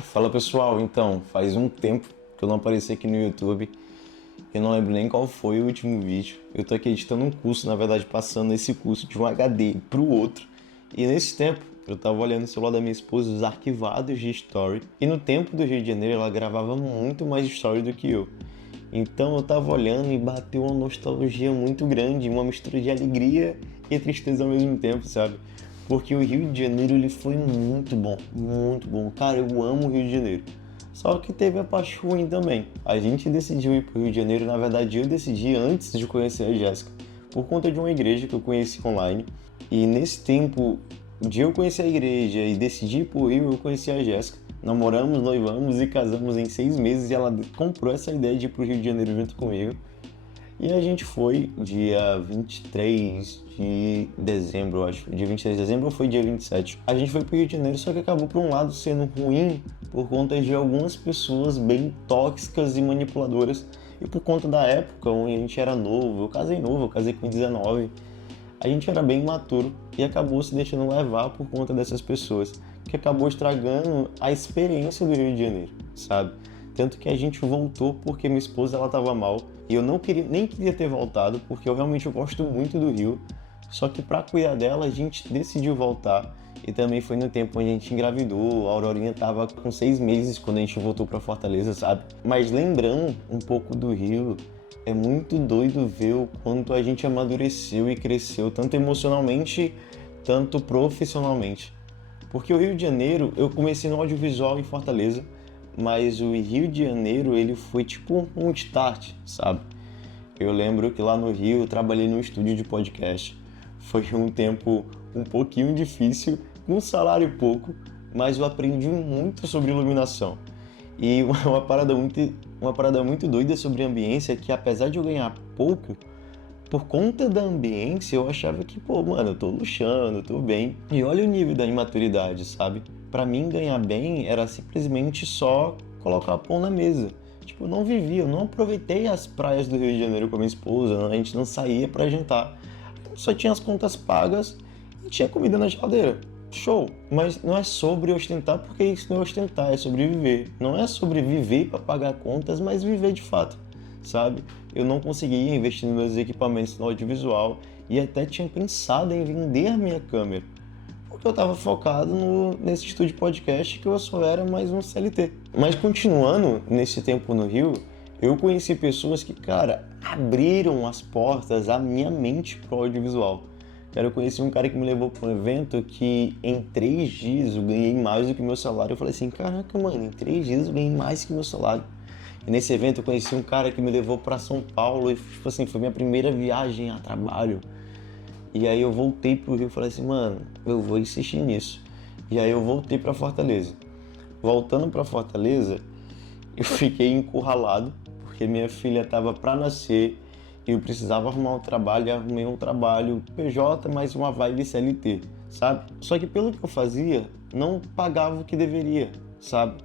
Fala pessoal, então, faz um tempo que eu não apareci aqui no YouTube. Eu não lembro nem qual foi o último vídeo. Eu tô aqui editando um curso, na verdade, passando esse curso de um HD pro outro. E nesse tempo, eu tava olhando o celular da minha esposa, os arquivados de story. E no tempo do Rio de Janeiro, ela gravava muito mais story do que eu. Então eu tava olhando e bateu uma nostalgia muito grande, uma mistura de alegria e tristeza ao mesmo tempo, sabe? Porque o Rio de Janeiro ele foi muito bom, muito bom. Cara, eu amo o Rio de Janeiro. Só que teve a parte ruim também. A gente decidiu ir pro Rio de Janeiro, na verdade eu decidi antes de conhecer a Jéssica, por conta de uma igreja que eu conheci online. E nesse tempo de eu conhecer a igreja e decidir ir pro Rio, eu conheci a Jéssica. Namoramos, noivamos e casamos em 6 meses e ela comprou essa ideia de ir pro Rio de Janeiro junto comigo. E a gente foi dia 23 de dezembro, eu acho. Dia 23 de dezembro ou foi dia 27? A gente foi pro Rio de Janeiro, só que acabou por um lado sendo ruim por conta de algumas pessoas bem tóxicas e manipuladoras. E por conta da época onde a gente era novo, eu casei com 19. A gente era bem imaturo e acabou se deixando levar por conta dessas pessoas, que acabou estragando a experiência do Rio de Janeiro, sabe? Tanto que a gente voltou porque minha esposa ela tava mal e eu não queria, nem queria ter voltado porque eu gosto muito do Rio. Só que para cuidar dela a gente decidiu voltar e também foi no tempo onde a gente engravidou. A Aurorinha tava com 6 meses quando a gente voltou para Fortaleza, sabe? Mas lembrando um pouco do Rio, é muito doido ver o quanto a gente amadureceu e cresceu, tanto emocionalmente, tanto profissionalmente. Porque o Rio de Janeiro, eu comecei no audiovisual em Fortaleza, mas o Rio de Janeiro, ele foi tipo um start, sabe? Eu lembro que lá no Rio eu trabalhei num estúdio de podcast. Foi um tempo um pouquinho difícil, com um salário pouco, mas eu aprendi muito sobre iluminação. E uma parada muito doida sobre ambiência é que apesar de eu ganhar pouco, por conta da ambiência, eu achava que, pô, mano, eu tô luxando, eu tô bem. E olha o nível da imaturidade, sabe? Pra mim, ganhar bem era simplesmente só colocar pão na mesa. Tipo, eu não vivia, eu não aproveitei as praias do Rio de Janeiro com a minha esposa, a gente não saía pra jantar. Só tinha as contas pagas e tinha comida na geladeira. Show! Mas não é sobre ostentar, porque isso não é ostentar, é sobre viver. Não é sobre viver pra pagar contas, mas viver de fato, sabe? Eu não conseguia investir nos meus equipamentos no audiovisual e até tinha pensado em vender minha câmera, porque eu estava focado nesse estúdio de podcast que eu só era mais um CLT. Mas continuando nesse tempo no Rio, eu conheci pessoas que, cara, abriram as portas à minha mente pro audiovisual. Cara, eu conheci um cara que me levou para um evento que em 3 dias eu ganhei mais do que o meu salário. Eu falei assim, caraca, mano, em 3 dias eu ganhei mais que o meu salário. E nesse evento eu conheci um cara que me levou para São Paulo e, tipo assim, foi minha primeira viagem a trabalho. E aí eu voltei pro Rio e falei assim, mano, eu vou insistir nisso. E aí eu voltei para Fortaleza. Voltando para Fortaleza, eu fiquei encurralado, porque minha filha tava para nascer e eu precisava arrumar um trabalho, e arrumei um trabalho PJ, mais uma vibe CLT, sabe? Só que pelo que eu fazia, não pagava o que deveria, sabe?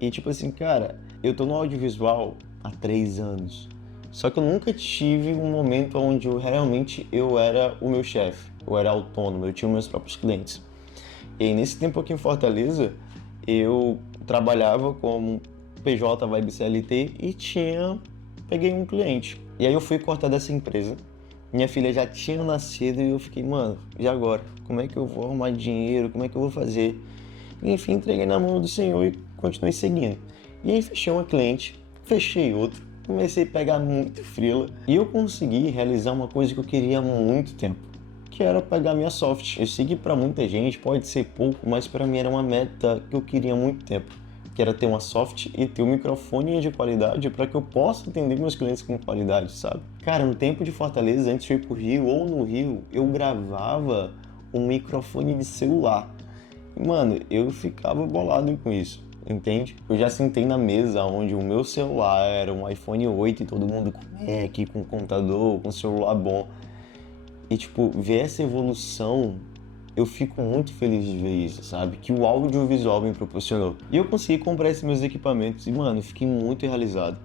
E tipo assim, cara, eu tô no audiovisual há 3 anos. Só que eu nunca tive um momento onde eu era o meu chefe, eu era autônomo, eu tinha meus próprios clientes. E aí, nesse tempo aqui em Fortaleza, eu trabalhava como PJ Vibe CLT e peguei um cliente. E aí eu fui cortar dessa empresa. Minha filha já tinha nascido e eu fiquei, mano, e agora? Como é que eu vou arrumar dinheiro? Como é que eu vou fazer? E, enfim, entreguei na mão do Senhor e continuei seguindo. E aí fechei uma cliente, fechei outra, comecei a pegar muito freela e eu consegui realizar uma coisa que eu queria há muito tempo, que era pegar minha soft. Eu sei que para muita gente pode ser pouco, mas para mim era uma meta que eu queria há muito tempo, que era ter uma soft e ter um microfone de qualidade para que eu possa atender meus clientes com qualidade, sabe? Cara, no tempo de Fortaleza, antes de ir pro Rio ou no Rio, eu gravava um microfone de celular. Mano, eu ficava bolado com isso, entende? Eu já sentei na mesa onde o meu celular era um iPhone 8 e todo mundo com Mac, com computador, com celular bom. E, tipo, ver essa evolução, eu fico muito feliz de ver isso, sabe? Que o audiovisual me proporcionou. E eu consegui comprar esses meus equipamentos e, mano, eu fiquei muito realizado.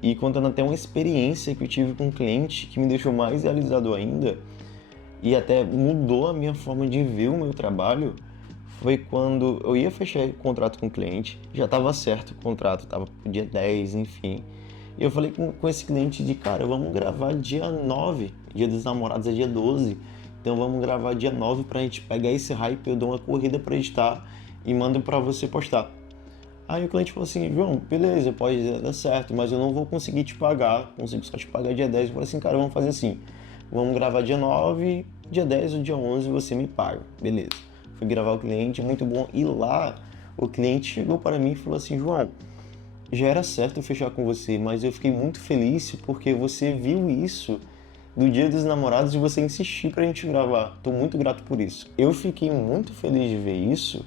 E contando até uma experiência que eu tive com um cliente que me deixou mais realizado ainda e até mudou a minha forma de ver o meu trabalho, foi quando eu ia fechar o contrato com o cliente, já estava certo o contrato, estava pro dia 10, enfim. E eu falei com esse cliente de, cara, vamos gravar dia 9, dia dos namorados é dia 12, então vamos gravar dia 9 pra gente pegar esse hype, eu dou uma corrida pra editar e mando pra você postar. Aí o cliente falou assim, João, beleza, pode dar certo, mas eu não vou conseguir te pagar, consigo só te pagar dia 10. Eu falei assim, cara, vamos fazer assim, vamos gravar dia 9, dia 10 ou dia 11 você me paga, beleza. Fui gravar o cliente, muito bom, e lá o cliente chegou para mim e falou assim, João, já era certo eu fechar com você, mas eu fiquei muito feliz porque você viu isso do Dia dos Namorados e você insistir pra gente gravar. Tô muito grato por isso. Eu fiquei muito feliz de ver isso,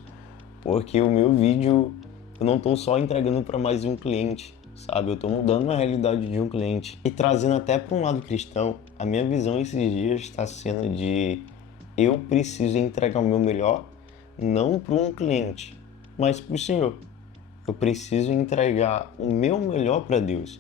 porque o meu vídeo eu não tô só entregando para mais um cliente, sabe? Eu tô mudando a realidade de um cliente e trazendo até para um lado cristão. A minha visão esses dias está sendo de eu preciso entregar o meu melhor, não para um cliente, mas para o Senhor. Eu preciso entregar o meu melhor para Deus.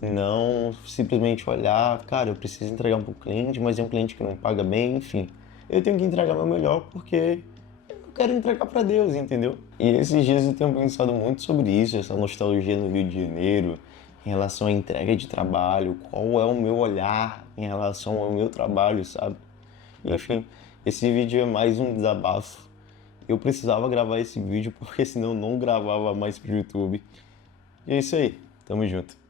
Não simplesmente olhar, cara, eu preciso entregar para o cliente, mas é um cliente que não paga bem, enfim. Eu tenho que entregar o meu melhor porque eu quero entregar para Deus, entendeu? E esses dias eu tenho pensado muito sobre isso, essa nostalgia no Rio de Janeiro, em relação à entrega de trabalho, qual é o meu olhar em relação ao meu trabalho, sabe? Enfim, esse vídeo é mais um desabafo. Eu precisava gravar esse vídeo porque senão eu não gravava mais pro YouTube. E é isso aí, tamo junto.